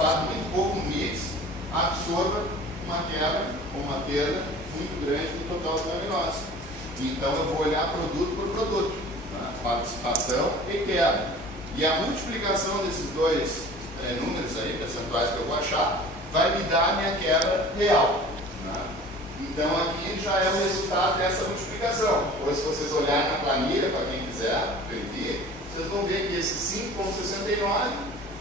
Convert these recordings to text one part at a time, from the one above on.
participado muito pouco no mix, absorva uma quebra ou uma perda muito grande no total do meu negócio. Então eu vou olhar produto por produto, né? Participação e quebra. E a multiplicação desses dois números aí, percentuais que eu vou achar, vai me dar a minha quebra real. Né? Então aqui já é o resultado dessa multiplicação. Depois, se vocês olharem na planilha, para quem quiser imprimir, vocês vão ver que esse 5,69,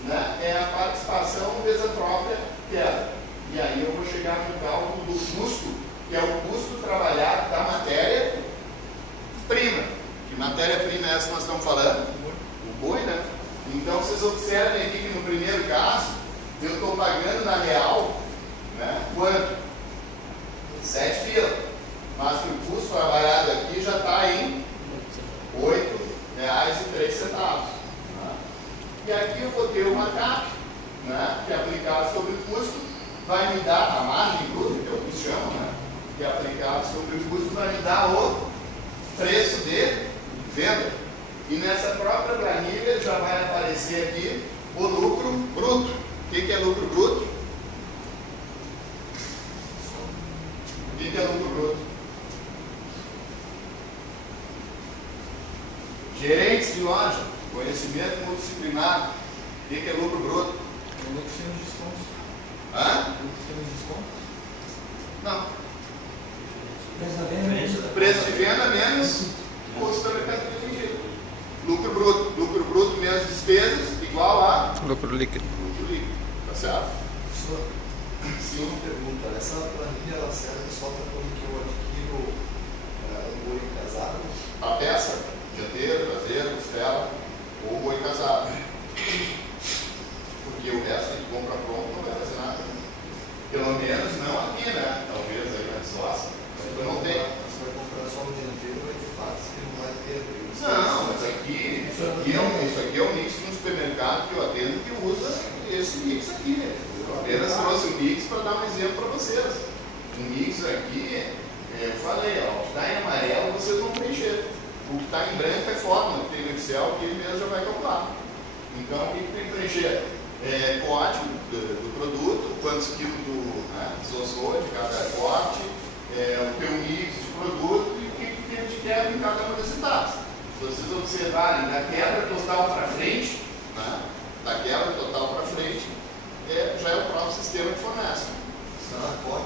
né, é a participação vezes a própria quebra. E aí eu vou chegar no cálculo do custo, que é o custo trabalhado da matéria-prima. Que matéria-prima é essa que nós estamos falando? O boi, né? Então vocês observem aqui que no primeiro caso, eu estou pagando na real, né, quanto? 7 pila. Mas que o custo trabalhado aqui já está em R$ 8,03. Né? E aqui eu vou ter uma CAP, né, que é aplicado sobre o custo, vai me dar a margem bruta, que é o que chamam, né, que é aplicado sobre o custo, vai me dar o preço de venda. E nessa própria planilha já vai aparecer aqui o lucro bruto. O que é lucro bruto? O que é lucro bruto? Gerentes de loja, conhecimento multidisciplinar. O que é lucro bruto? O lucro sem os descontos. Hã? Lucro sem os descontos? Não. Preço Preço de da venda. venda menos custo da mercadoria vendida. Lucro bruto. Lucro bruto menos despesas igual a Lucro líquido. lucro líquido. Tá certo? Professor, sim, uma pergunta. Essa planilha ela serve só para quando que eu adquiro um boi casado? A peça, dianteiro, traseiro, costela ou boi casado. Porque o resto que compra pronto não vai fazer nada. Pelo menos não aqui, né? Talvez aí na sócia. Eu não tenho. Você vai comprar só no dianteiro, vai ter partes que não vai ter. Não, mas isso aqui é um mix de um supermercado que eu atendo que usa esse mix aqui. Eu apenas trouxe um mix para dar um exemplo para vocês. Um mix aqui, eu falei, ó, o que está em amarelo vocês vão preencher. O que está em branco é fórmula, que tem no Excel, que ele mesmo já vai calcular. Então, o que tem que preencher? Código do produto, quantos quilos desossou de cada corte, o teu mix de produto e o que tem de quebra em cada uma das etapas. Se vocês observarem da quebra total para frente, né, já é o próprio sistema que fornece. Se ela corta,